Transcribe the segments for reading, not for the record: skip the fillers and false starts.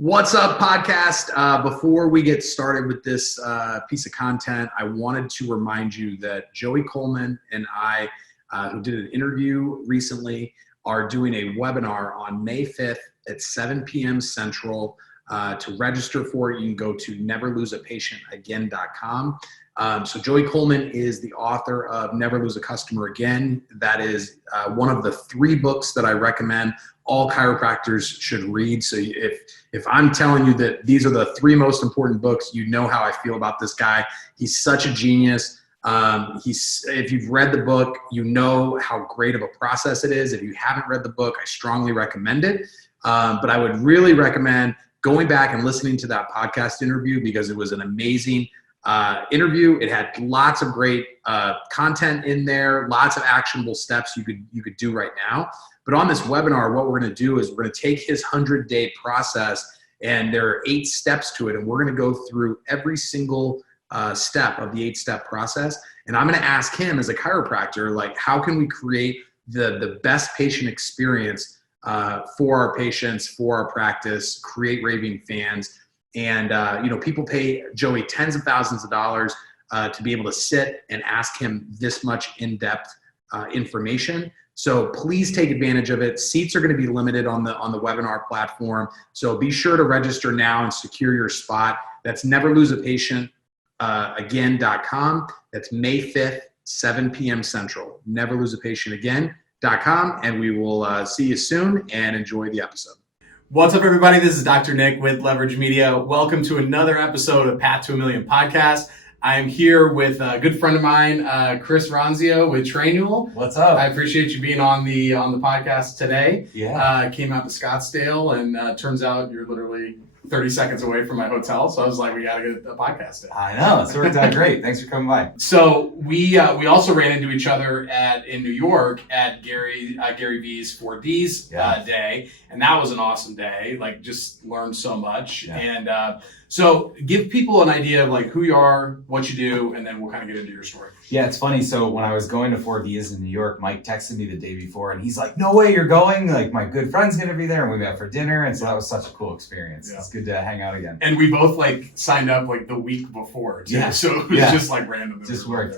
What's up, podcast? Before we get started with this piece of content, I wanted to remind you that 𝗍𝗍𝗀𝗵 and I, who did an interview recently, are doing a webinar on May 5th at 7 p.m. Central. To register for it, you can go to 𝗍𝗍𝗀𝗆𝒻𝗿𝗀𝒐.com. So 𝗍𝗍𝗀𝗵 is the author of Never Lose a Customer Again. That is one of the 3 books that I recommend all chiropractors should read. So if I'm telling you that these are the 3 most important books, you know how I feel about this guy. He's such a genius. If you've read the book, you know how great of a process it is. If you haven't read the book, I strongly recommend it. But I would really recommend going back and listening to that podcast interview because it was an amazing interview. It had lots of great content in there, lots of actionable steps you could do right now. But on this webinar, what we're going to do is we're going to take his 100-day process, and there are 8 steps to it, and we're going to go through every single step of the 8-step process. And I'm going to ask him as a chiropractor, like, how can we create the best patient experience for our patients, for our practice, create raving fans. And, people pay Joey tens of thousands of dollars to be able to sit and ask him this much in-depth information. So please take advantage of it. Seats are going to be limited on the webinar platform. So be sure to register now and secure your spot. That's 𝗍𝗍𝗀𝗆𝗻𝗿𝗀𝒐.com. That's May 5th, 7 p.m. Central. 𝗍𝗍𝗀𝗀𝗆𝗻𝗿𝗀𝒀𝗀𝗀.com. And we will see you soon and enjoy the episode. What's up, everybody? This is Dr. Nick with Leverage Media. Welcome to another episode of Path to a Million podcast. I'm here with a good friend of mine, Ronzio with Trainual. What's up? I appreciate you being on the podcast today. Yeah. Came out to Scottsdale, and turns out you're literally 30 seconds away from my hotel. So I was like, we got to get a podcast in. I know. It's worked out great. Thanks for coming by. So we also ran into each other in New York at Gary V's 4Ds day. And that was an awesome day. Like, just learned so much. Yeah. And so give people an idea of like who you are, what you do, and then we'll kind of get into your story. Yeah, it's funny. So when I was going to 4Ds in New York, Mike texted me the day before and he's like, no way you're going. Like, my good friend's going to be there. And we met for dinner. And so that was such a cool experience. Yeah. It's good to hang out again. And we both like signed up like the week before too. Yeah. So it was just like random. Just worked.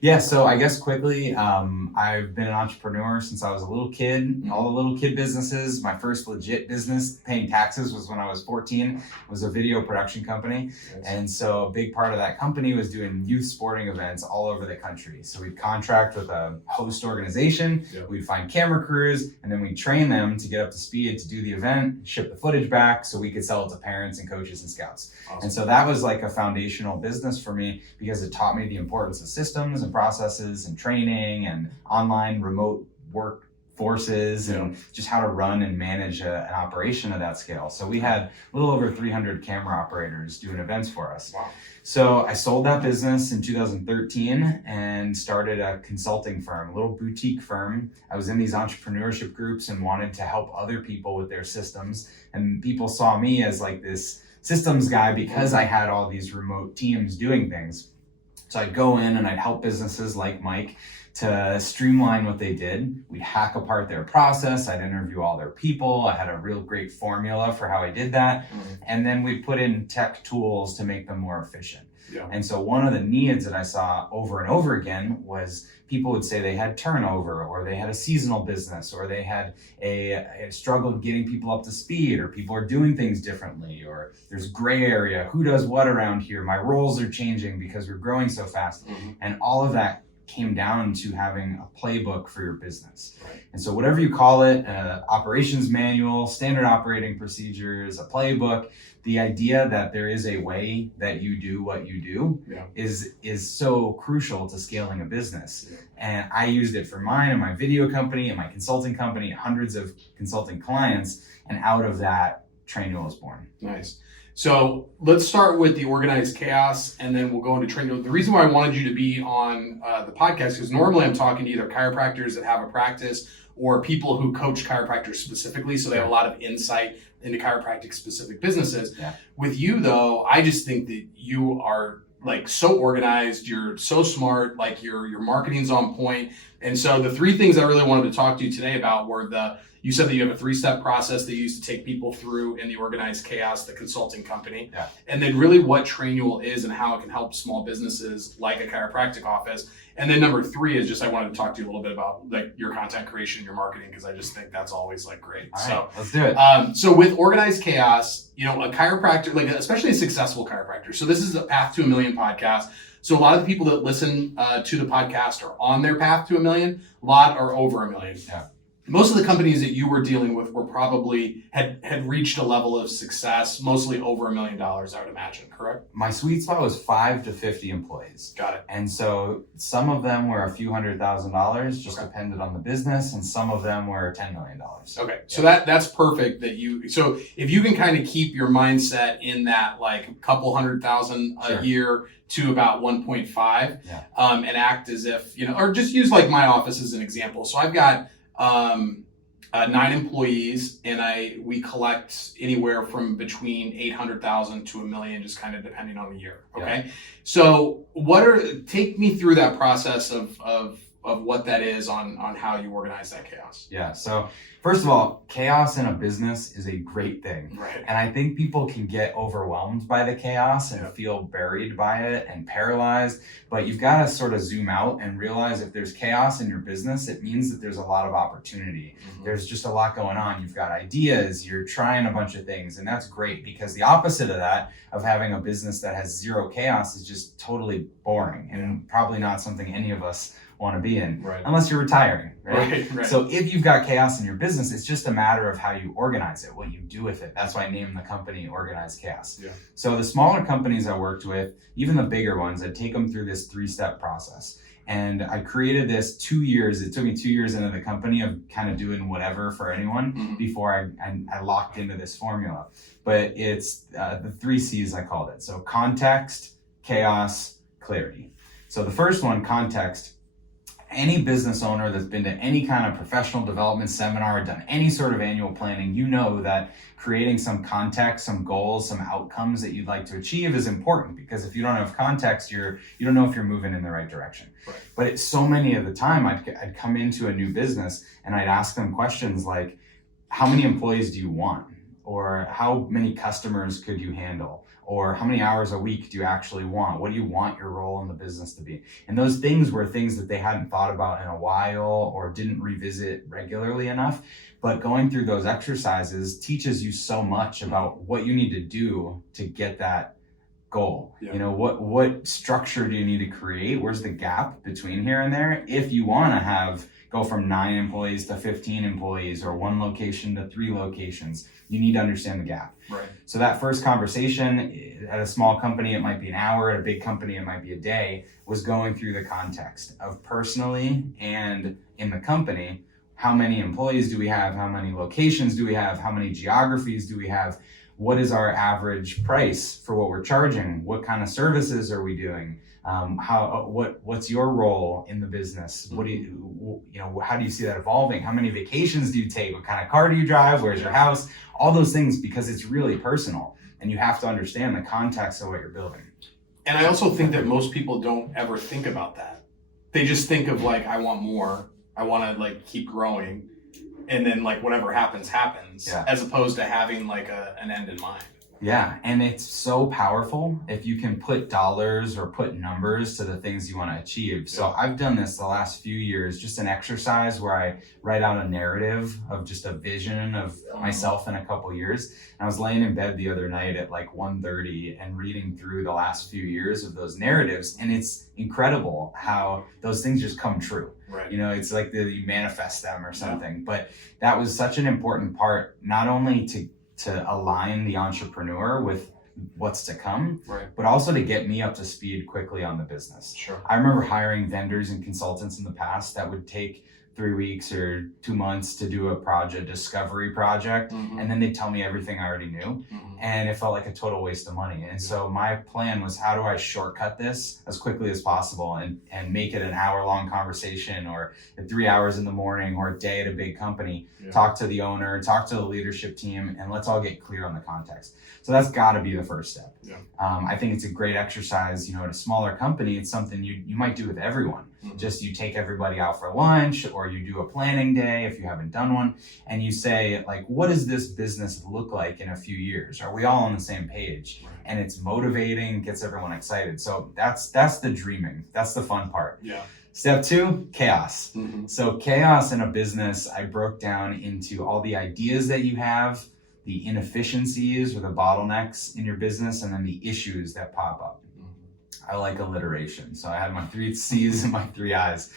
Yeah, so I guess quickly, I've been an entrepreneur since I was a little kid, all the little kid businesses. My first legit business paying taxes was when I was 14, it was a video production company. Yes. And so a big part of that company was doing youth sporting events all over the country. So we'd contract with a host organization, we'd find camera crews, and then we'd train them to get up to speed to do the event, ship the footage back so we could sell it to parents and coaches and scouts. Awesome. And so that was like a foundational business for me because it taught me the importance of systems and processes and training and online remote work forces and just how to run and manage an operation of that scale. So we had a little over 300 camera operators doing events for us. Wow. So I sold that business in 2013 and started a consulting firm, a little boutique firm. I was in these entrepreneurship groups and wanted to help other people with their systems. And people saw me as like this systems guy because I had all these remote teams doing things. So I'd go in and I'd help businesses like Mike to streamline what they did. We'd hack apart their process. I'd interview all their people. I had a real great formula for how I did that. Mm-hmm. And then we put in tech tools to make them more efficient. Yeah. And so one of the needs that I saw over and over again was people would say they had turnover or they had a seasonal business or they had a struggle getting people up to speed or people are doing things differently or there's gray area. Who does what around here? My roles are changing because we're growing so fast. Mm-hmm. And all of that came down to having a playbook for your business. Right. And so whatever you call it, operations manual, standard operating procedures, a playbook, the idea that there is a way that you do what you do is so crucial to scaling a business. Yeah. And I used it for mine and my video company and my consulting company, hundreds of consulting clients. And out of that, Trainual was born. Nice. So let's start with the organized chaos and then we'll go into Trainual. The reason why I wanted you to be on the podcast, because normally I'm talking to either chiropractors that have a practice or people who coach chiropractors specifically. So they have a lot of insight into chiropractic specific businesses. Yeah. With you though, I just think that you are like so organized, you're so smart, like your marketing's on point. And so the three things I really wanted to talk to you today about were you said that you have a 3-step process that you use to take people through in the Organized Chaos, the consulting company. Yeah. And then really what Trainual is and how it can help small businesses like a chiropractic office. And then number 3 is just, I wanted to talk to you a little bit about like your content creation and your marketing, because I just think that's always like great. All so right, let's do it. So with Organized Chaos, you know, a chiropractor, like especially a successful chiropractor. So this is a Path to $1 Million podcast. So a lot of the people that listen to the podcast are on their path to $1 million. A lot are over $1 million. Yeah. Most of the companies that you were dealing with were probably had reached a level of success, mostly over $1 million, I would imagine, correct? My sweet spot was 5 to 50 employees. Got it. And so some of them were a few $100,000, just Okay. depended on the business, and some of them were $10 million. Okay, so that's perfect so if you can kind of keep your mindset in that like couple $100,000 Sure. a year to about 1.5, Yeah. And act as if, you know, or just use like my office as an example. So I've got 9 employees, and we collect anywhere from between 800,000 to $1 million, just kind of depending on the year. Okay. Yeah. So take me through that process of what that is on how you organize that chaos. Yeah. So first of all, chaos in a business is a great thing. Right. And I think people can get overwhelmed by the chaos and Yeah. feel buried by it and paralyzed. But you've got to sort of zoom out and realize if there's chaos in your business, it means that there's a lot of opportunity. Mm-hmm. There's just a lot going on. You've got ideas, you're trying a bunch of things, and that's great, because the opposite of that, of having a business that has zero chaos, is just totally boring and probably not something any of us want to be in, Right. unless you're retiring, right? Right. So if you've got chaos in your business, it's just a matter of how you organize it, what you do with it. That's why I named the company Organized Chaos. Yeah. So the smaller companies I worked with, even the bigger ones, I'd take them through this 3-step process. And I created this 2 years. It took me 2 years into the company of kind of doing whatever for anyone Mhm. before I locked into this formula. But it's the 3 C's, I called it. So context, chaos, clarity. So the first one, context. Any business owner that's been to any kind of professional development seminar, done any sort of annual planning, you know that creating some context, some goals, some outcomes that you'd like to achieve is important, because if you don't have context, you don't know if you're moving in the right direction. Right. But it's so many of the time I'd come into a new business and I'd ask them questions like, how many employees do you want? Or how many customers could you handle? Or how many hours a week do you actually want? What do you want your role in the business to be? And those things were things that they hadn't thought about in a while or didn't revisit regularly enough. But going through those exercises teaches you so much about what you need to do to get that goal. Yeah. You know, what structure do you need to create? Where's the gap between here and there? If you want to go from 9 employees to 15 employees, or 1 location to 3 locations, you need to understand the gap. Right. So that first conversation at a small company, it might be an hour. At a big company, it might be a day, was going through the context of personally and in the company. How many employees do we have? How many locations do we have? How many geographies do we have? What is our average price for what we're charging? What kind of services are we doing? What's your role in the business? What do how do you see that evolving? How many vacations do you take? What kind of car do you drive? Where's your house? All those things, because it's really personal, and you have to understand the context of what you're building. And I also think that most people don't ever think about that. They just think of like, I want more. I want to like keep growing, and then like whatever happens, Yeah. as opposed to having like an end in mind. Yeah, and it's so powerful if you can put dollars or put numbers to the things you want to achieve. So I've done this the last few years, just an exercise where I write out a narrative of just a vision of myself in a couple years. And I was laying in bed the other night at like 1:30 and reading through the last few years of those narratives. And it's incredible how those things just come true. Right. You know, it's like you manifest them or something. Yeah. But that was such an important part, not only to align the entrepreneur with what's to come, right, but also to get me up to speed quickly on the business. Sure. I remember hiring vendors and consultants in the past that would take 3 weeks or 2 months to do a discovery project, and then they'd tell me everything I already knew, and it felt like a total waste of money. And so my plan was, how do I shortcut this as quickly as possible and make it an hour-long conversation, or 3 hours in the morning, or a day at a big company, talk to the owner, talk to the leadership team, and let's all get clear on the context. So that's got to be the first step. I think it's a great exercise. At a smaller company, it's something you might do with everyone. Just you take everybody out for lunch, or you do a planning day if you haven't done one, and you say, like, what does this business look like in a few years? Are we all on the same page? And it's motivating, gets everyone excited. So that's the dreaming. That's the fun part. Step 2, chaos. So chaos in a business, I broke down into all the ideas that you have, the inefficiencies or the bottlenecks in your business, and then the issues that pop up. I like alliteration. So I had my 3 C's and my 3 I's.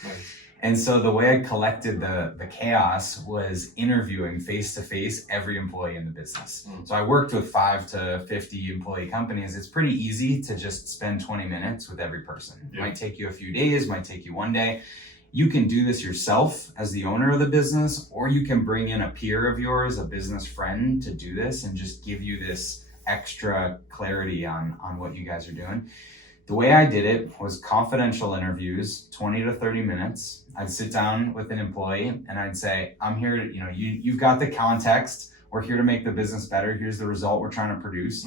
And so the way I collected the chaos was interviewing face-to-face every employee in the business. So I worked with 5 to 50 employee companies. It's pretty easy to just spend 20 minutes with every person. It might take you a few days, might take you 1 day. You can do this yourself as the owner of the business, or you can bring in a peer of yours, a business friend, to do this and just give you this extra clarity on what you guys are doing. The way I did it was confidential interviews, 20 to 30 minutes. I'd sit down with an employee and I'd say, I'm here to, you've got the context. We're here to make the business better. Here's the result we're trying to produce.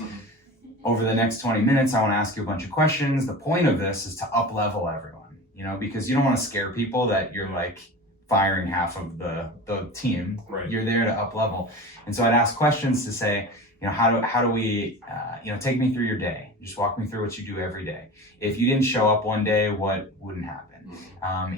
Over the next 20 minutes, I want to ask you a bunch of questions. The point of this is to up-level everyone, because you don't want to scare people that you're like firing half of the team. You're there to up-level. And so I'd ask questions to say, how do we, take me through your day. Just walk me through what you do every day. If you didn't show up one day, what wouldn't happen?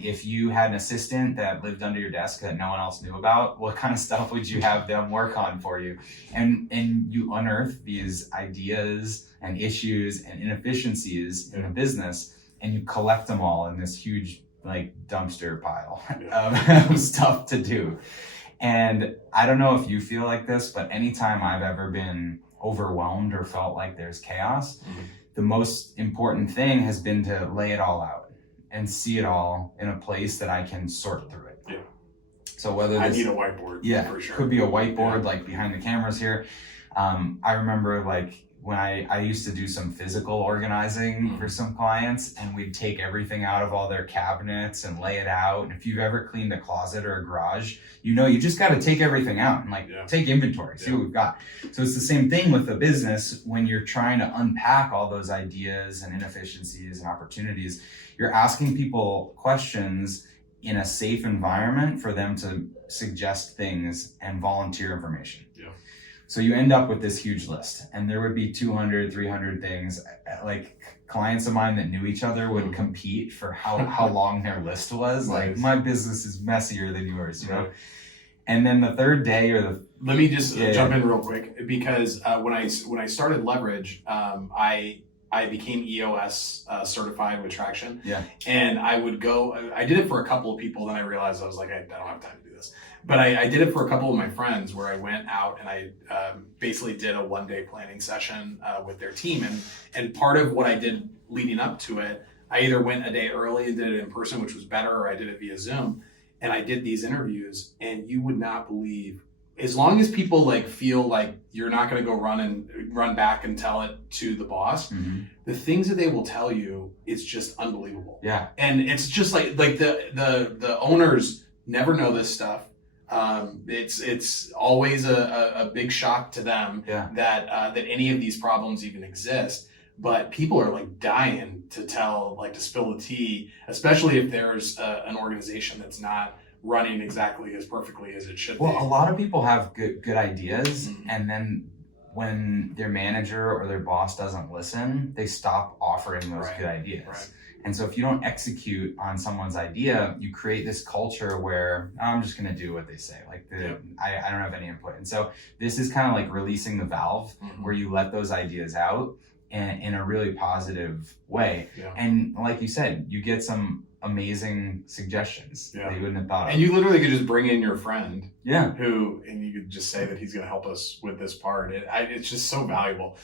If you had an assistant that lived under your desk that no one else knew about, what kind of stuff would you have them work on for you? And you unearth these ideas and issues and inefficiencies in the business, and you collect them all in this huge dumpster pile of stuff to do. And I don't know if you feel like this, but anytime I've ever been overwhelmed or felt like there's chaos, the most important thing has been to lay it all out and see it all in a place that I can sort through it. So whether I need a whiteboard, for sure. Could be a whiteboard like behind the cameras here. I remember when I used to do some physical organizing for some clients, and we'd take everything out of all their cabinets and lay it out. And if you've ever cleaned a closet or a garage, you just got to take everything out and take inventory, see what we've got. So it's the same thing with the business. When you're trying to unpack all those ideas and inefficiencies and opportunities, you're asking people questions in a safe environment for them to suggest things and volunteer information. So you end up with this huge list, and there would be 200, 300 things. Like clients of mine that knew each other would compete for how long their list was. Like, my business is messier than yours, And then the third day let me just jump in real quick, because when I started Leverage, I became EOS certified with traction. And I did it for a couple of people, then I realized I was like, I don't have time to do this. But I did it for a couple of my friends, where I went out and I basically did a 1-day planning session with their team. And part of what I did leading up to it, I either went a day early and did it in person, which was better, or I did it via Zoom. And I did these interviews, and you would not believe, as long as people feel like you're not going to go run back and tell it to the boss, the things that they will tell you, it's just unbelievable. And it's just like the owners never know this stuff. It's always a big shock to them that any of these problems even exist. But people are dying to to spill the tea, especially if there's an organization that's not running exactly as perfectly as it should be. Well, a lot of people have good ideas, and then when their manager or their boss doesn't listen, they stop offering those good ideas. And so if you don't execute on someone's idea, you create this culture where I'm just going to do what they say. I don't have any input. And so this is kind of like releasing the valve, where you let those ideas out in a really positive way. And like you said, you get some amazing suggestions that you wouldn't have thought of. And you literally could just bring in your friend and you could just say that he's going to help us with this part. It's just so valuable.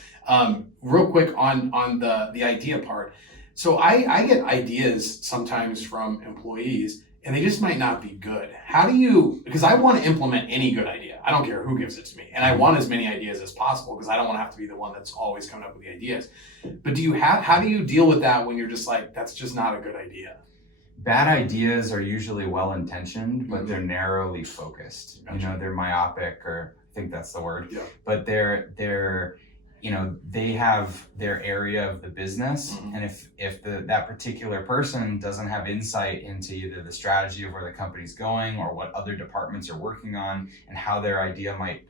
Real quick on the idea part. So I get ideas sometimes from employees, and they just might not be good. How do you, because I want to implement any good idea. I don't care who gives it to me. And I want as many ideas as possible because I don't want to have to be the one that's always coming up with the ideas. But how do you deal with that when you're just like, that's just not a good idea? Bad ideas are usually well-intentioned, but they're narrowly focused. Gotcha. You know, they're myopic, or I think that's the word. Yeah. But they're you know, they have their area of the business, and if that particular person doesn't have insight into either the strategy of where the company's going or what other departments are working on and how their idea might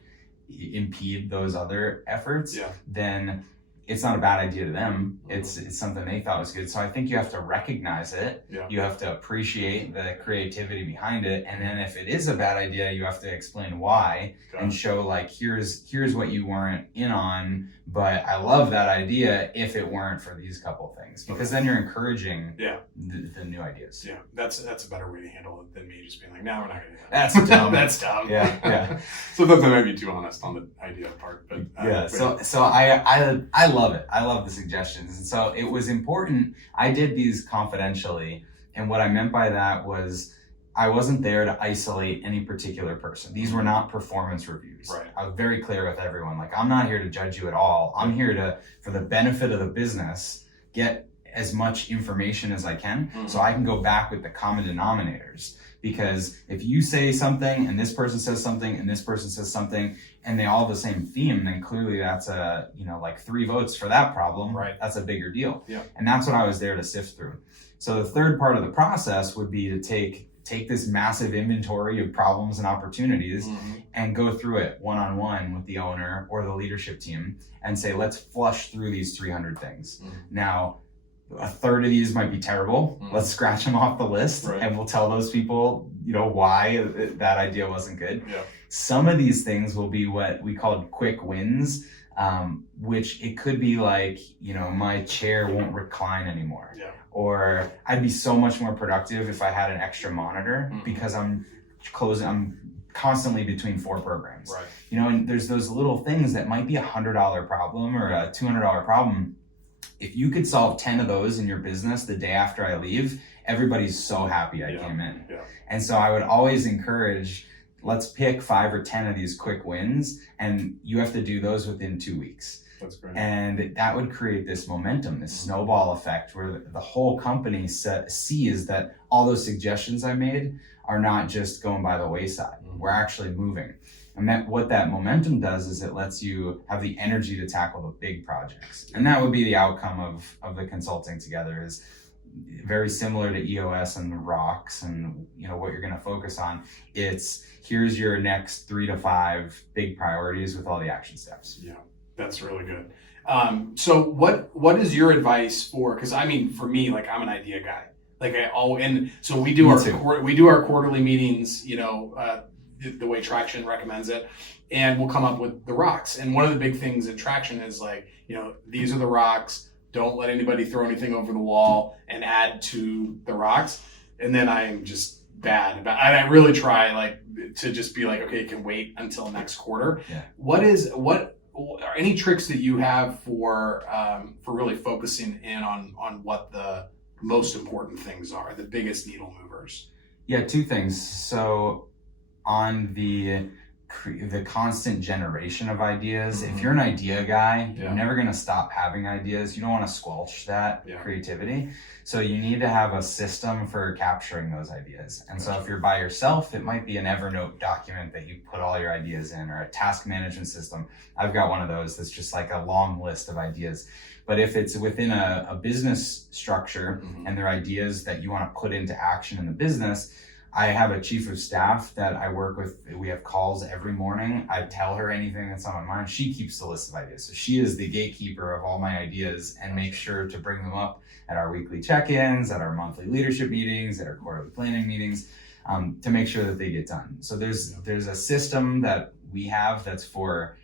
impede those other efforts, then it's not a bad idea to them. It's something they thought was good. So I think you have to recognize it. You have to appreciate the creativity behind it. And then if it is a bad idea, you have to explain why and show like, here's what you weren't in on, but I love that idea if it weren't for these couple things, because then you're encouraging the new ideas. Yeah, that's a better way to handle it than me just being like, no, we're not gonna do that. That's dumb. That's dumb. Yeah. Sometimes I might be too honest on the idea part, but So I love it. I love the suggestions. And so it was important. I did these confidentially. And what I meant by that was I wasn't there to isolate any particular person. These were not performance reviews. Right. I was very clear with everyone. Like, I'm not here to judge you at all. I'm here for the benefit of the business, get as much information as I can so I can go back with the common denominators. Because if you say something and this person says something and this person says something and they all have the same theme, then clearly that's like 3 votes for that problem. Right. That's a bigger deal. Yeah. And that's what I was there to sift through. So the third part of the process would be to take this massive inventory of problems and opportunities and go through it one-on-one with the owner or the leadership team and say, let's flush through these 300 things. Now, a third of these might be terrible. Let's scratch them off the list and we'll tell those people, why that idea wasn't good. Yeah. Some of these things will be what we called quick wins, which it could be like, my chair won't recline anymore. Yeah. Or I'd be so much more productive if I had an extra monitor because I'm constantly between 4 programs. Right. And there's those little things that might be $100 problem or a $200 problem. If you could solve 10 of those in your business the day after I leave, everybody's so happy I came in. Yeah. And so I would always encourage, let's pick 5 or 10 of these quick wins, and you have to do those within 2 weeks. That's great. And that would create this momentum, this snowball effect where the whole company sees that all those suggestions I made are not just going by the wayside. We're actually moving. And what that momentum does is it lets you have the energy to tackle the big projects. And that would be the outcome of the consulting together, is very similar to EOS and the rocks and what you're going to focus on. It's here's your next 3 to 5 big priorities with all the action steps. Yeah, that's really good. So what is your advice for, because for me, like, I'm an idea guy. And so we do our quarterly meetings, the way Traction recommends it, and we'll come up with the rocks. And one of the big things in Traction is like, these are the rocks. Don't let anybody throw anything over the wall and add to the rocks. And then I am just bad about, and I really try to just be like, okay, it can wait until next quarter. Yeah. What are any tricks that you have for really focusing in on what the most important things are, the biggest needle movers? Yeah, 2 things. So on the constant generation of ideas, if you're an idea guy, you're never going to stop having ideas. You don't want to squelch that creativity. So you need to have a system for capturing those ideas. And so if you're by yourself, it might be an Evernote document that you put all your ideas in, or a task management system. I've got one of those that's just like a long list of ideas. But if it's within a business structure and there are ideas that you want to put into action in the business, I have a chief of staff that I work with. We have calls every morning. I tell her anything that's on my mind. She keeps the list of ideas. So she is the gatekeeper of all my ideas and makes sure to bring them up at our weekly check-ins, at our monthly leadership meetings, at our quarterly planning meetings, to make sure that they get done. So there's a system that we have that's for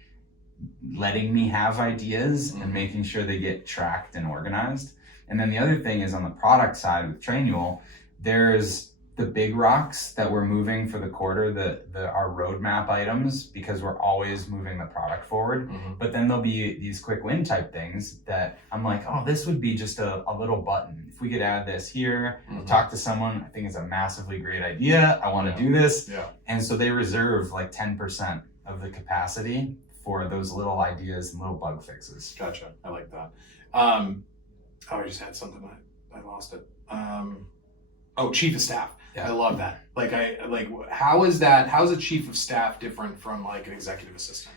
letting me have ideas and making sure they get tracked and organized. And then the other thing is on the product side with Trainual, there's the big rocks that we're moving for the quarter, our roadmap items, because we're always moving the product forward. But then there'll be these quick win type things that I'm like, oh, this would be just a little button. If we could add this here, talk to someone, I think it's a massively great idea. I want to do this. And so they reserve like 10% of the capacity for those little ideas and little bug fixes. Gotcha. I like that. I just had something. I lost it. Chief of staff. I love that. How is a chief of staff different from like an executive assistant?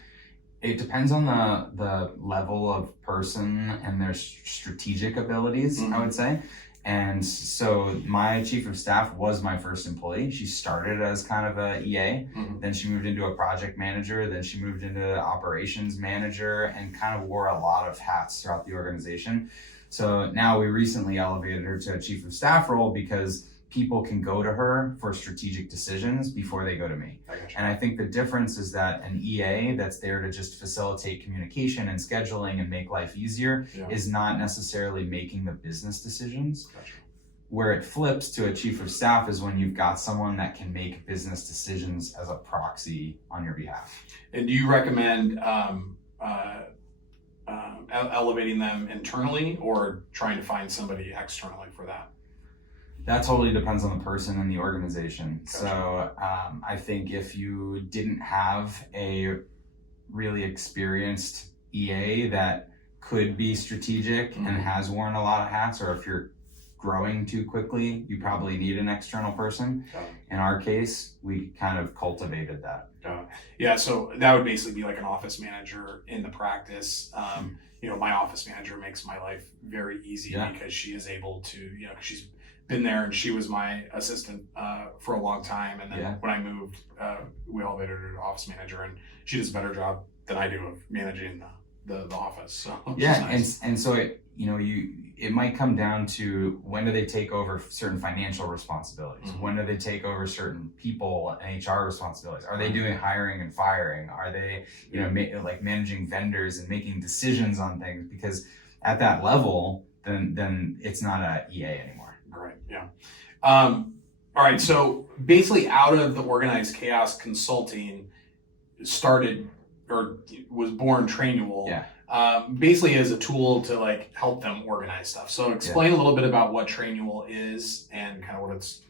It depends on the level of person and their strategic abilities, I would say. And so my chief of staff was my first employee. She started as kind of a EA, then she moved into a project manager, then she moved into operations manager, and kind of wore a lot of hats throughout the organization. So now we recently elevated her to a chief of staff role because people can go to her for strategic decisions before they go to me. And I think the difference is that an EA that's there to just facilitate communication and scheduling and make life easier is not necessarily making the business decisions. Where it flips to a chief of staff is when you've got someone that can make business decisions as a proxy on your behalf. And do you recommend elevating them internally or trying to find somebody externally for that? That totally depends on the person and the organization. So I think if you didn't have a really experienced EA that could be strategic and has worn a lot of hats, or if you're growing too quickly, you probably need an external person. In our case, we kind of cultivated that. Yeah, so that would basically be like an office manager in the practice. My office manager makes my life very easy because she is able to, she's been there and she was my assistant for a long time. And then when I moved, we elevated her to office manager, and she does a better job than I do of managing the office. So nice. and so it might come down to when do they take over certain financial responsibilities? When do they take over certain people and HR responsibilities? Are they doing hiring and firing? Are they managing vendors and making decisions on things? Because at that level, then it's not a EA anymore. Right. Yeah. All right. So basically, out of the Organized Chaos Consulting started or was born Trainual. Basically as a tool to help them organize stuff. So explain a little bit about what Trainual is and kind of what it's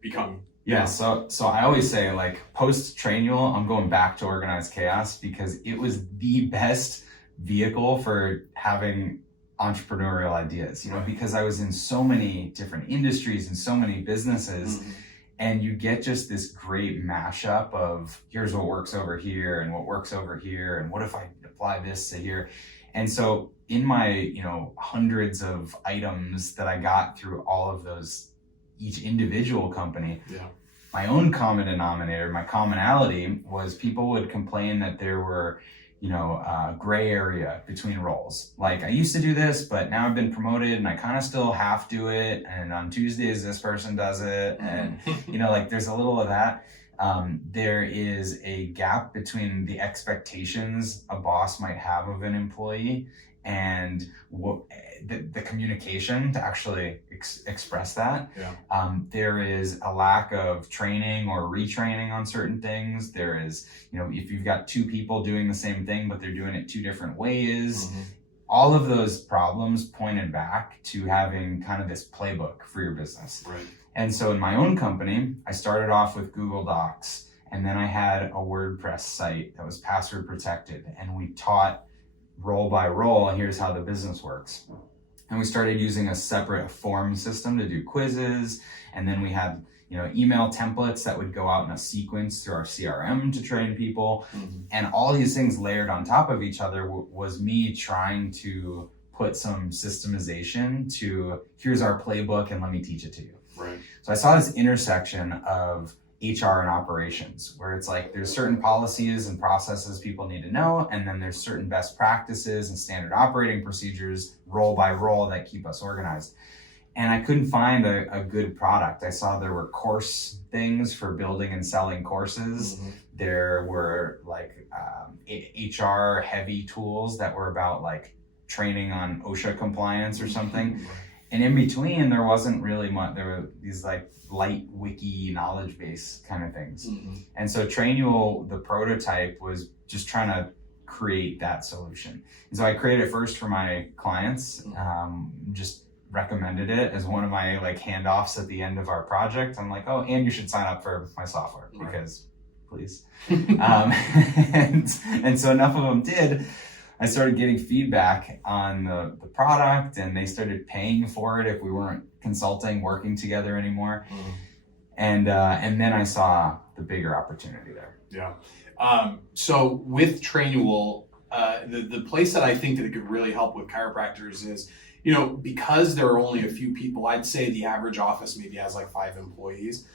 become. So I always say post Trainual, I'm going back to Organized Chaos because it was the best vehicle for having entrepreneurial ideas, because I was in so many different industries and so many businesses, and you get just this great mashup of here's what works over here and what works over here, and what if I apply this to here. And so in my hundreds of items that I got through all of those, each individual company, my own common denominator, my commonality was people would complain that there were gray area between roles. Like, I used to do this, but now I've been promoted and I kind of still half do it. And on Tuesdays, this person does it. And, there's a little of that. There is a gap between the expectations a boss might have of an employee and what the communication to actually express that. There is a lack of training or retraining on certain things. There is, if you've got two people doing the same thing, but they're doing it two different ways, all of those problems pointed back to having kind of this playbook for your business. And so in my own company, I started off with Google Docs, and then I had a WordPress site that was password protected, and we taught role by role, here's how the business works. And we started using a separate form system to do quizzes. And then we had, email templates that would go out in a sequence through our CRM to train people. And all these things layered on top of each other was me trying to put some systemization to here's our playbook and let me teach it to you. So I saw this intersection of HR and operations, where it's there's certain policies and processes people need to know, and then there's certain best practices and standard operating procedures, role by role, that keep us organized. And I couldn't find a good product. I saw there were course things for building and selling courses. There were HR heavy tools that were about training on OSHA compliance or something. And in between, there wasn't really much. There were these like light wiki knowledge base kind of things. And so Trainual, the prototype, was just trying to create that solution. And so I created it first for my clients, just recommended it as one of my like handoffs at the end of our project. I'm like, oh, and you should sign up for my software because please. And so enough of them did. I started getting feedback on the product, and they started paying for it if we weren't consulting, working together anymore. And then I saw the bigger opportunity there. Yeah. So with Trainual, the place that I think that it could really help with chiropractors is, you know, because there are only a few people, I'd say the average office maybe has like 5 employees.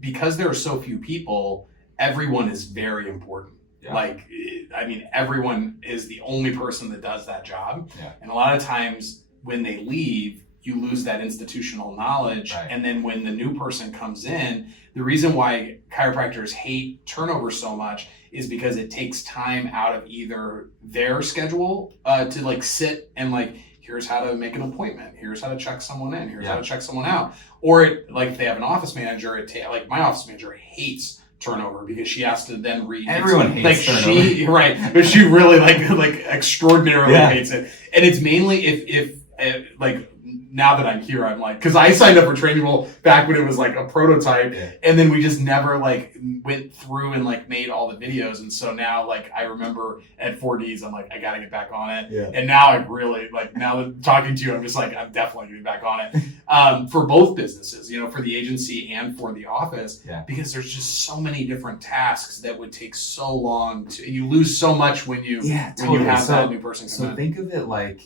Because there are so few people, everyone is very important. Yeah. Like, I mean, everyone is the only person that does that job. Yeah. And a lot of times when they leave, you lose that institutional knowledge. Right. And then when the new person comes in, the reason why chiropractors hate turnover so much is because it takes time out of either their schedule to like sit and like, here's how to make an appointment. Here's how to check someone in. Here's how to check someone out. Or like if they have an office manager, like my office manager hates turnover because she has to then read. Everyone hates turnover. Right. But she really like extraordinarily hates it. And it's mainly if like now that I'm here, I'm like, because I signed up for Trainual back when it was like a prototype, and then we just never like went through and like made all the videos. And so now like I remember at 4Ds, I'm like, I got to get back on it. Yeah. And now I really like, now that talking to you, I'm just like, I'm definitely getting back on it for both businesses, you know, for the agency and for the office, because there's just so many different tasks that would take so long to, you lose so much when you, when you have that new person come in. So think of it like,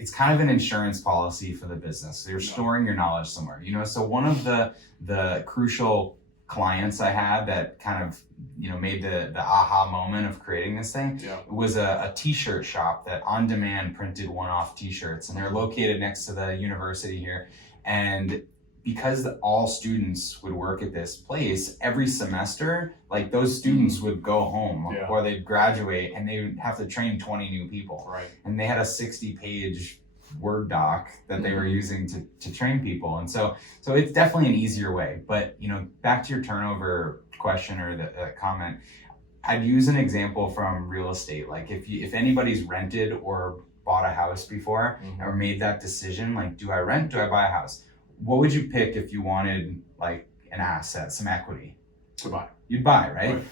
it's kind of an insurance policy for the business. So you're storing your knowledge somewhere, you know? So one of the crucial clients I had that kind of, you know, made the aha moment of creating this thing was a t-shirt shop that on demand printed one-off t-shirts, and they're located next to the university here. And because all students would work at this place every semester, like those students would go home or they'd graduate and they would have to train 20 new people. Right. And they had a 60-page Word doc that they were using to train people. And so it's definitely an easier way. But, you know, back to your turnover question or the comment, I'd use an example from real estate. Like if anybody's rented or bought a house before or made that decision, like, do I rent, do I buy a house? What would you pick if you wanted like an asset, some equity? To buy. You'd buy, right?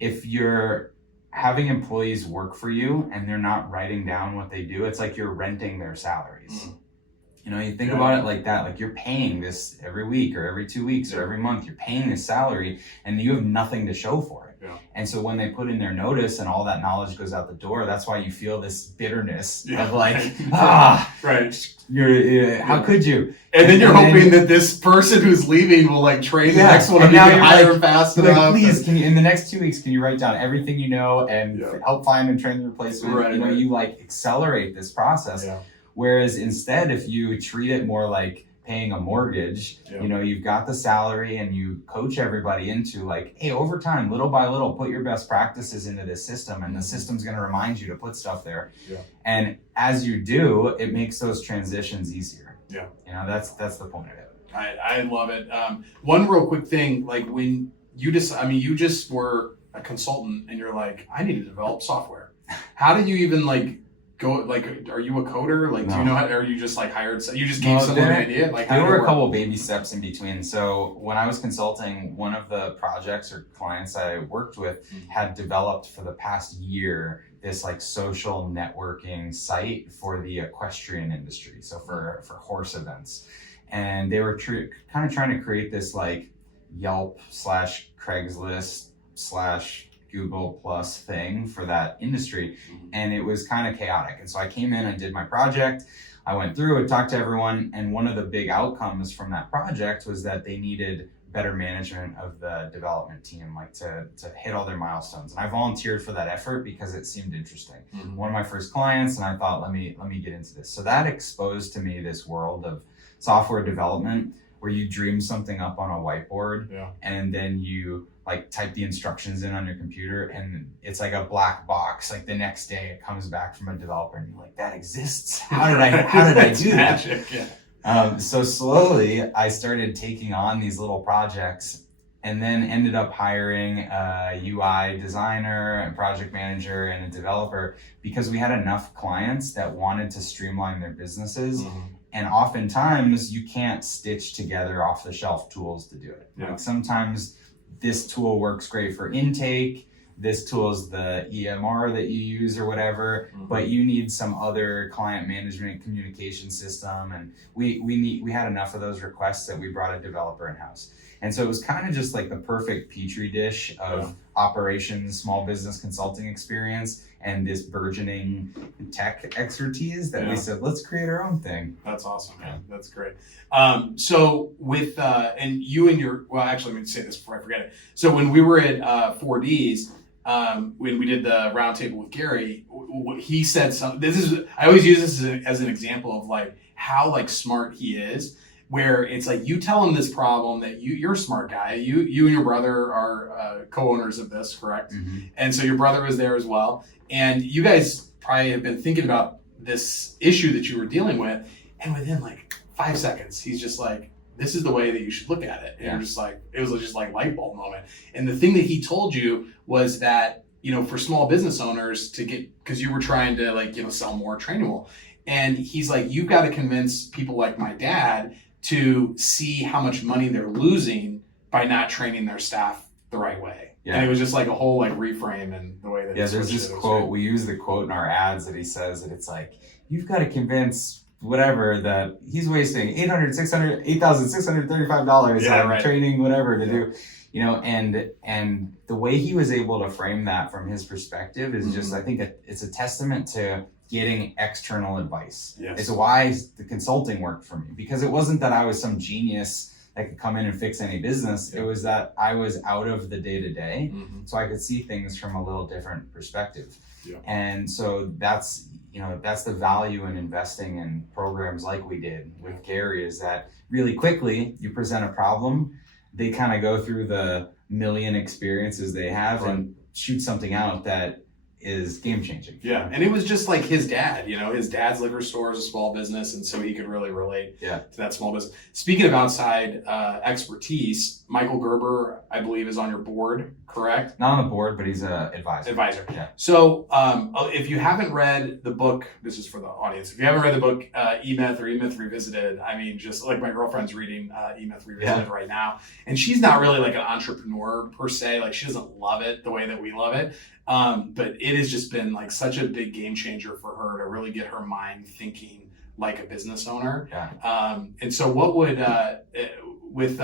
If you're having employees work for you and they're not writing down what they do, it's like you're renting their salaries. You know, you think about it like that, like you're paying this every week or every 2 weeks or every month, you're paying this salary and you have nothing to show for it. And so when they put in their notice and all that knowledge goes out the door, that's why you feel this bitterness of like, how could you? And then you're hoping that this person who's leaving will like train the next one to be higher fast enough. Please, can you, in the next 2 weeks, can you write down everything you know and help find and train the replacement? You know, you like accelerate this process. Whereas instead, if you treat it more like paying a mortgage, you know, you've got the salary and you coach everybody into like, hey, over time, little by little, put your best practices into this system and the system's going to remind you to put stuff there. And as you do, it makes those transitions easier. You know, that's the point of it. I love it. One real quick thing, like when you you just were a consultant and you're like, I need to develop software. How did you even like go, like, are you a coder? Like, do you know how, or you just like hired, you just gave someone an idea? Like, there were a couple baby steps in between. So when I was consulting, one of the projects or clients I worked with had developed for the past year this like social networking site for the equestrian industry. So for horse events. And they were kind of trying to create this like Yelp/Craigslist/ Google Plus thing for that industry. And it was kind of chaotic. And so I came in and did my project. I went through and talked to everyone. And one of the big outcomes from that project was that they needed better management of the development team, like to hit all their milestones. And I volunteered for that effort because it seemed interesting. One of my first clients, and I thought, let me get into this. So that exposed to me this world of software development where you dream something up on a whiteboard and then you like type the instructions in on your computer and it's like a black box. Like the next day it comes back from a developer and you're like, that exists? How did I do that? So slowly I started taking on these little projects, and then ended up hiring a UI designer, a project manager, and a developer, because we had enough clients that wanted to streamline their businesses. And oftentimes you can't stitch together off the shelf tools to do it. Like sometimes this tool works great for intake, this tool is the EMR that you use or whatever, but you need some other client management communication system. And we had enough of those requests that we brought a developer in-house. And so it was kind of just like the perfect petri dish of operations, small business consulting experience, and this burgeoning tech expertise that we said, let's create our own thing. That's awesome, man. That's great. So with, and you and your, well, actually, let me say this before I forget it. So when we were at 4Ds, when we did the roundtable with Gary, he said something, I always use this as an example of like how like smart he is, where it's like you tell him this problem that you're a smart guy. You and your brother are co-owners of this, correct? And so your brother was there as well. And you guys probably have been thinking about this issue that you were dealing with. And within like 5 seconds, he's just like, this is the way that you should look at it. And you're just like, it was just like light bulb moment. And the thing that he told you was that, you know, for small business owners to get, because you were trying to like, you know, sell more Trainual. And he's like, you've got to convince people like my dad to see how much money they're losing by not training their staff the right way. And it was just like a whole like reframe and the way that there's this quote, we use the quote in our ads that he says that it's like, you've got to convince whatever that he's wasting $8,635 on training whatever to do, you know, and the way he was able to frame that from his perspective is just, I think it's a testament to getting external advice. It's why the consulting worked for me, because it wasn't that I was some genius that could come in and fix any business. It was that I was out of the day-to-day, so I could see things from a little different perspective. And so that's the value in investing in programs like we did with Gary, is that really quickly you present a problem, they kind of go through the million experiences they have and shoot something out that is game changing. And it was just like his dad, you know, his dad's liquor store is a small business, and so he could really relate to that small business. Speaking of outside expertise, Michael Gerber, I believe, is on your board, correct? Not on the board, but he's an advisor. So if you haven't read the book, this is for the audience, if you haven't read the book 𝗵𝗵𝗿 or 𝗵𝗵𝗃 Revisited, I mean, just like my girlfriend's reading 𝗵𝗵𝗃 Revisited right now, and she's not really like an entrepreneur per se, like she doesn't love it the way that we love it. But it has just been like such a big game changer for her to really get her mind thinking like a business owner. And so what would, with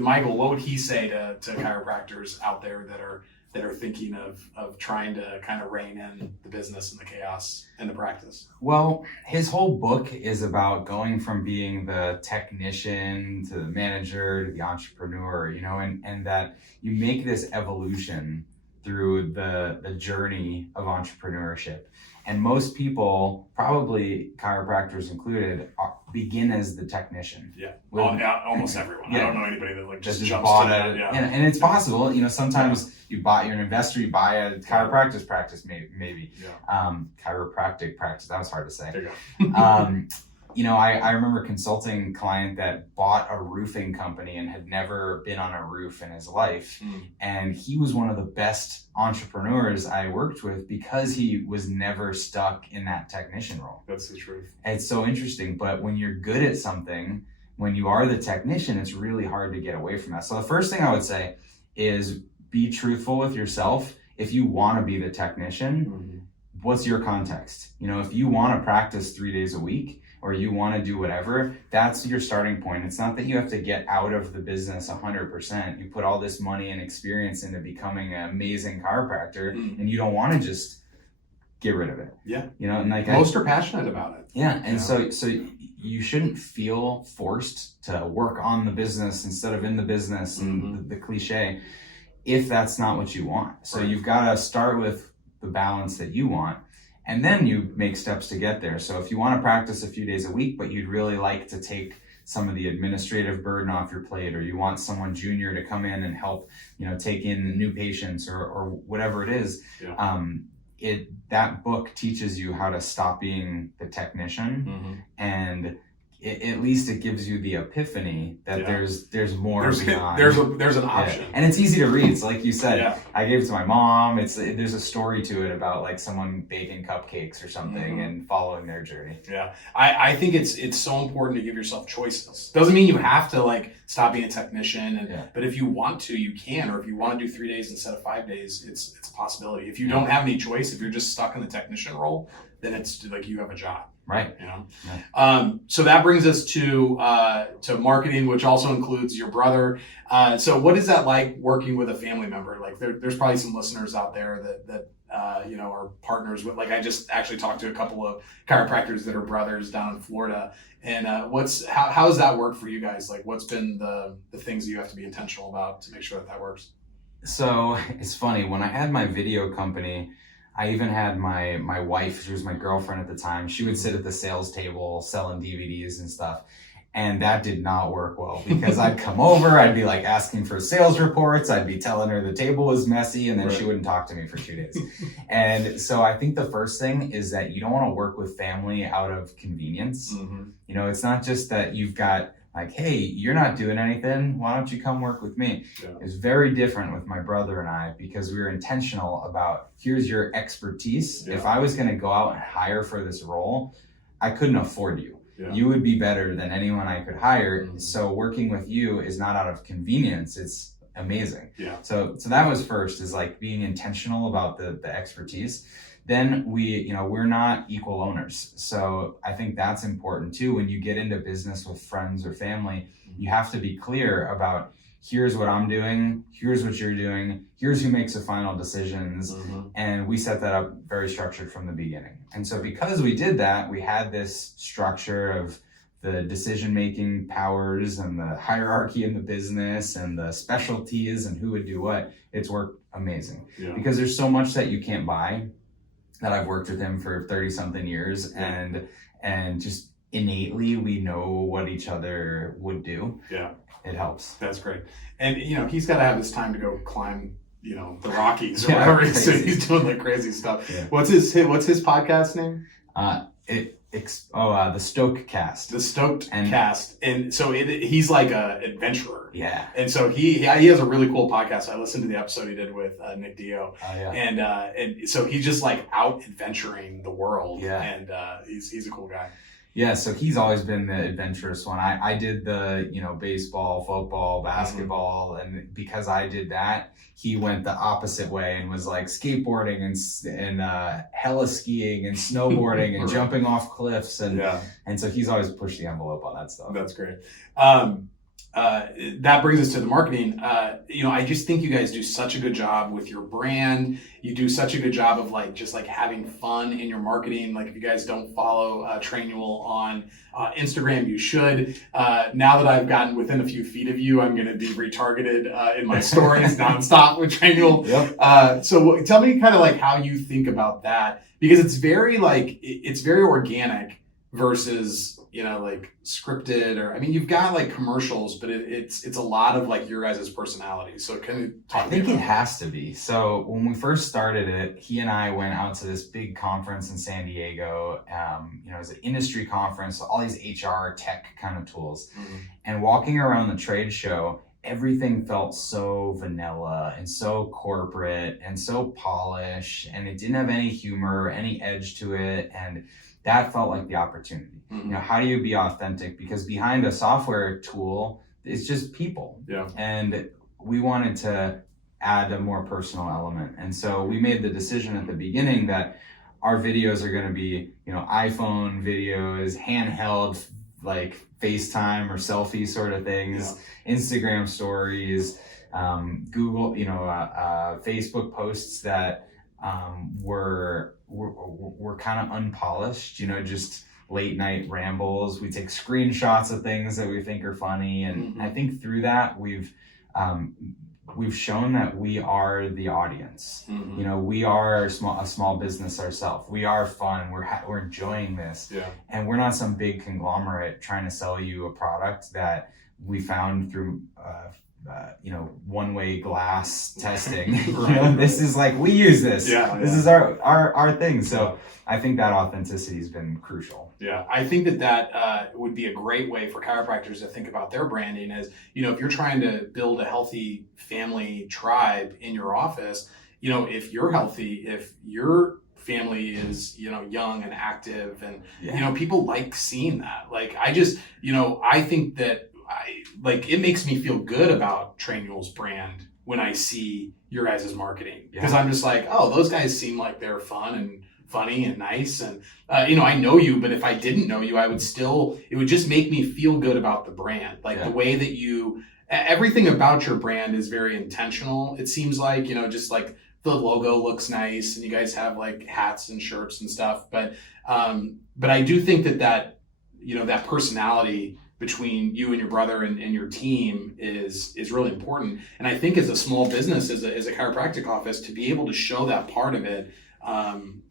Michael, what would he say to chiropractors out there that are thinking of trying to kind of rein in the business and the chaos and the practice? Well, his whole book is about going from being the technician to the manager to the entrepreneur, you know, and that you make this evolution through the journey of entrepreneurship. And most people, probably chiropractors included, begin as the technician. Almost everyone. I don't know anybody that like just jumps bought to that. And it's possible, you know, sometimes you're an investor, you buy a chiropractic practice, maybe. Chiropractic practice, that was hard to say. There you go. You know, I remember consulting a client that bought a roofing company and had never been on a roof in his life. And he was one of the best entrepreneurs I worked with because he was never stuck in that technician role. That's the truth. It's so interesting. But when you're good at something, when you are the technician, it's really hard to get away from that. So the first thing I would say is be truthful with yourself. If you want to be the technician, what's your context? You know, if you want to practice 3 days a week, or you want to do whatever, that's your starting point. It's not that you have to get out of the business 100%. You put all this money and experience into becoming an amazing chiropractor, and you don't want to just get rid of it. You know, and like most are passionate about it. And so you shouldn't feel forced to work on the business instead of in the business, and the cliche, if that's not what you want. So you've got to start with the balance that you want. And then you make steps to get there. So if you want to practice a few days a week, but you'd really like to take some of the administrative burden off your plate, or you want someone junior to come in and help, you know, take in new patients or whatever it is, that book teaches you how to stop being the technician and at least it gives you the epiphany that there's more beyond. There's an option. And it's easy to read. So like you said, I gave it to my mom. There's a story to it about like someone baking cupcakes or something and following their journey. Yeah. I think it's so important to give yourself choices. Doesn't mean you have to like stop being a technician, but if you want to, you can, or if you want to do 3 days instead of 5 days, it's a possibility. If you don't have any choice, if you're just stuck in the technician role, then it's like you have a job. Right. You know. Yeah. So that brings us to marketing, which also includes your brother. So what is that like working with a family member? Like there's probably some listeners out there that are partners with. Like I just actually talked to a couple of chiropractors that are brothers down in Florida. And how has that worked for you guys? Like what's been the things you have to be intentional about to make sure that works? So it's funny, when I had my video company, I even had my wife, she was my girlfriend at the time. She would sit at the sales table selling DVDs and stuff. And that did not work well because I'd come over, I'd be like asking for sales reports. I'd be telling her the table was messy and then she wouldn't talk to me for 2 days. And so I think the first thing is that you don't want to work with family out of convenience. You know, it's not just that you've got like, hey, you're not doing anything, why don't you come work with me? It's very different with my brother and I because we were intentional about here's your expertise. If I was going to go out and hire for this role, I couldn't afford you. You would be better than anyone I could hire. So working with you is not out of convenience, it's amazing. So that was first, is like being intentional about the expertise. Then we're not equal owners. So I think that's important too. When you get into business with friends or family, you have to be clear about here's what I'm doing, here's what you're doing, here's who makes the final decisions. And we set that up very structured from the beginning. And so because we did that, we had this structure of the decision-making powers and the hierarchy in the business and the specialties and who would do what. It's worked amazing because there's so much that you can't buy, that I've worked with him for 30 something years and just innately we know what each other would do. It helps. That's great. And he's got to have his time to go climb the Rockies or whatever. So he's doing like crazy stuff. What's his podcast name? The Stoked Cast. The Stoked Cast. And so he's like a adventurer. And so he has a really cool podcast. I listened to the episode he did with Nick Dio. And so he's just like out adventuring the world. And he's a cool guy. Yeah, so he's always been the adventurous one. I did the, baseball, football, basketball, and because I did that, he went the opposite way and was like skateboarding and hella skiing and snowboarding and jumping off cliffs. And so he's always pushed the envelope on that stuff. That's great. That brings us to the marketing. I just think you guys do such a good job with your brand. You do such a good job of just having fun in your marketing. Like if you guys don't follow Trainual on Instagram, you should. Now that I've gotten within a few feet of you, I'm going to be retargeted in my stories nonstop with Trainual. So tell me kind of how you think about that, because it's very organic versus scripted, or you've got commercials, but it's a lot of your guys' personality. So can you talk I think it has to be. So when we first started it, he and I went out to this big conference in San Diego. It was an industry conference, so all these HR tech kind of tools. And walking around the trade show, everything felt so vanilla and so corporate and so polished, and it didn't have any humor or any edge to it. And that felt like the opportunity. How do you be authentic? Because behind a software tool, it's just people. And we wanted to add a more personal element. And so we made the decision at the beginning that our videos are going to be, iPhone videos, handheld, like FaceTime or selfie sort of things, Instagram stories, Google, Facebook posts that were kind of unpolished, just late night rambles. We take screenshots of things that we think are funny. And I think through that, we've shown that we are the audience. We are a small business ourselves. We are fun. We're enjoying this. And we're not some big conglomerate trying to sell you a product that we found through one-way glass testing. This is like, we use this. This is our thing. So I think that authenticity has been crucial. Yeah, I think that would be a great way for chiropractors to think about their branding as, if you're trying to build a healthy family tribe in your office, if you're healthy, if your family is, young and active and, people like seeing that. Like, I think that it makes me feel good about Trainual's brand when I see your guys' marketing, because I'm just like, oh, those guys seem like they're fun and funny and nice. And, I know you, but if I didn't know you, it would just make me feel good about the brand. Like the way that everything about your brand is very intentional. It seems like, just like the logo looks nice and you guys have like hats and shirts and stuff. But I do think that personality between you and your brother and your team is really important. And I think as a small business, as a chiropractic office, to be able to show that part of it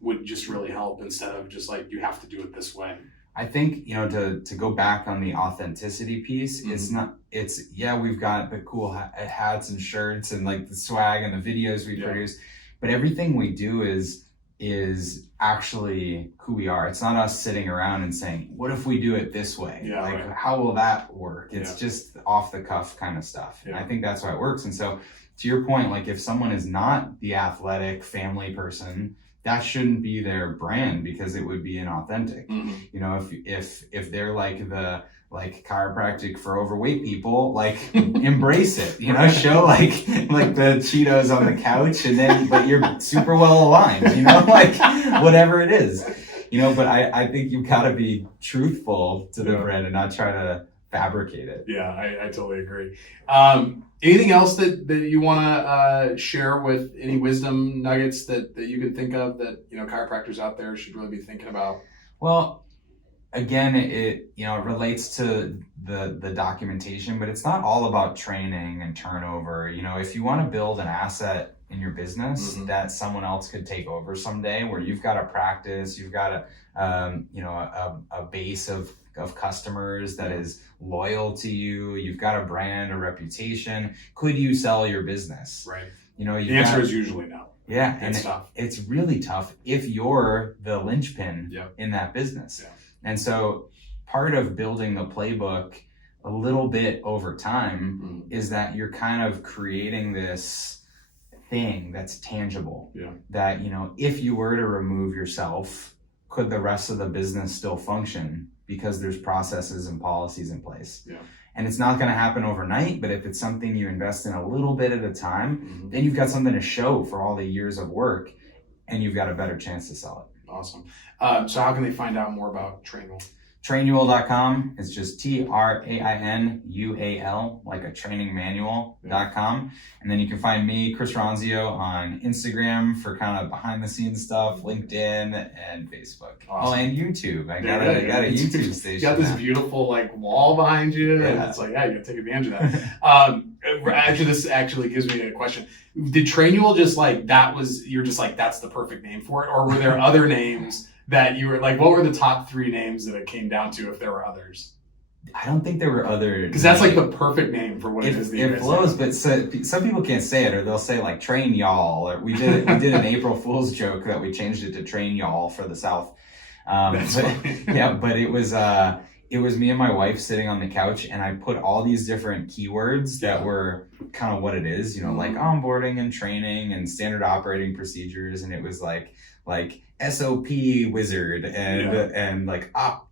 would just really help, instead of just like, you have to do it this way. I think, to go back on the authenticity piece, we've got the cool hats and shirts and like the swag and the videos we produce, but everything we do is actually who we are. It's not us sitting around and saying, what if we do it this way? How will that work? It's just off the cuff kind of stuff. And I think that's why it works. And so to your point, like if someone is not the athletic family person, that shouldn't be their brand, because it would be inauthentic. If they're like the chiropractic for overweight people, like embrace it, show like the Cheetos on the couch, and then, but you're super well aligned, like whatever it is, but I think you've got to be truthful to the brand and not try to fabricate it. Yeah, I totally agree. Anything else that you want to share, with any wisdom nuggets that you can think of that, chiropractors out there should really be thinking about? Well, again, it relates to the documentation, but it's not all about training and turnover. If you want to build an asset in your business that someone else could take over someday, where you've got a practice, you've got a base of customers that is loyal to you, you've got a brand, a reputation, could you sell your business? Right. The answer is usually no. Yeah, and it's really tough if you're the linchpin in that business. And so part of building the playbook a little bit over time is that you're kind of creating this thing that's tangible. That, if you were to remove yourself, could the rest of the business still function? Because there's processes and policies in place. And it's not going to happen overnight, but if it's something you invest in a little bit at a time, then you've got something to show for all the years of work, and you've got a better chance to sell it. Awesome. So how can they find out more about Trainual? Trainual.com. It's just Trainual, like a training manual.com. And then you can find me, Chris Ronzio, on Instagram for kind of behind the scenes stuff, LinkedIn and Facebook. Awesome. Oh, and YouTube. I got a YouTube station. You got this beautiful wall behind you. And it's like, you gotta take advantage of that. Actually, this actually gives me a question. Did Trainual you're just like, that's the perfect name for it? Or were there other names that you were like, what were the top 3 names that it came down to, if there were others? I don't think there were other, because that's like the perfect name for what it is. It flows, but some people can't say it, or they'll say like train y'all, or we did an April Fool's joke that we changed it to train y'all for the South. But it was me and my wife sitting on the couch, and I put all these different keywords that were kind of what it is, like onboarding and training and standard operating procedures, and it was like SOP wizard and like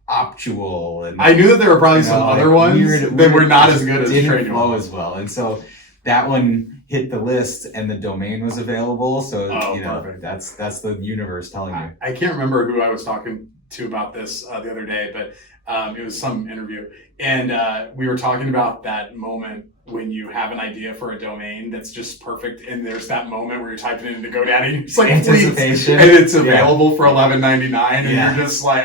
optual, and I knew that there were probably some other ones that were not as good as didn't flow as well, and so that one hit the list, and the domain was available. So perfect. That's the universe telling you. I can't remember who I was talking to about this the other day, but it was some interview, and we were talking about that moment when you have an idea for a domain that's just perfect, and there's that moment where you're typing it into GoDaddy, and it's like anticipation, and it's available for $11.99, and you're just like,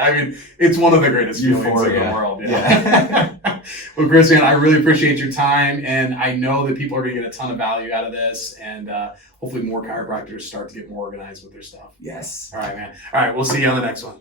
it's one of the greatest feelings in the world. Well, Chris, man, I really appreciate your time, and I know that people are going to get a ton of value out of this, and hopefully more chiropractors start to get more organized with their stuff. Yes. All right, man. All right, we'll see you on the next one.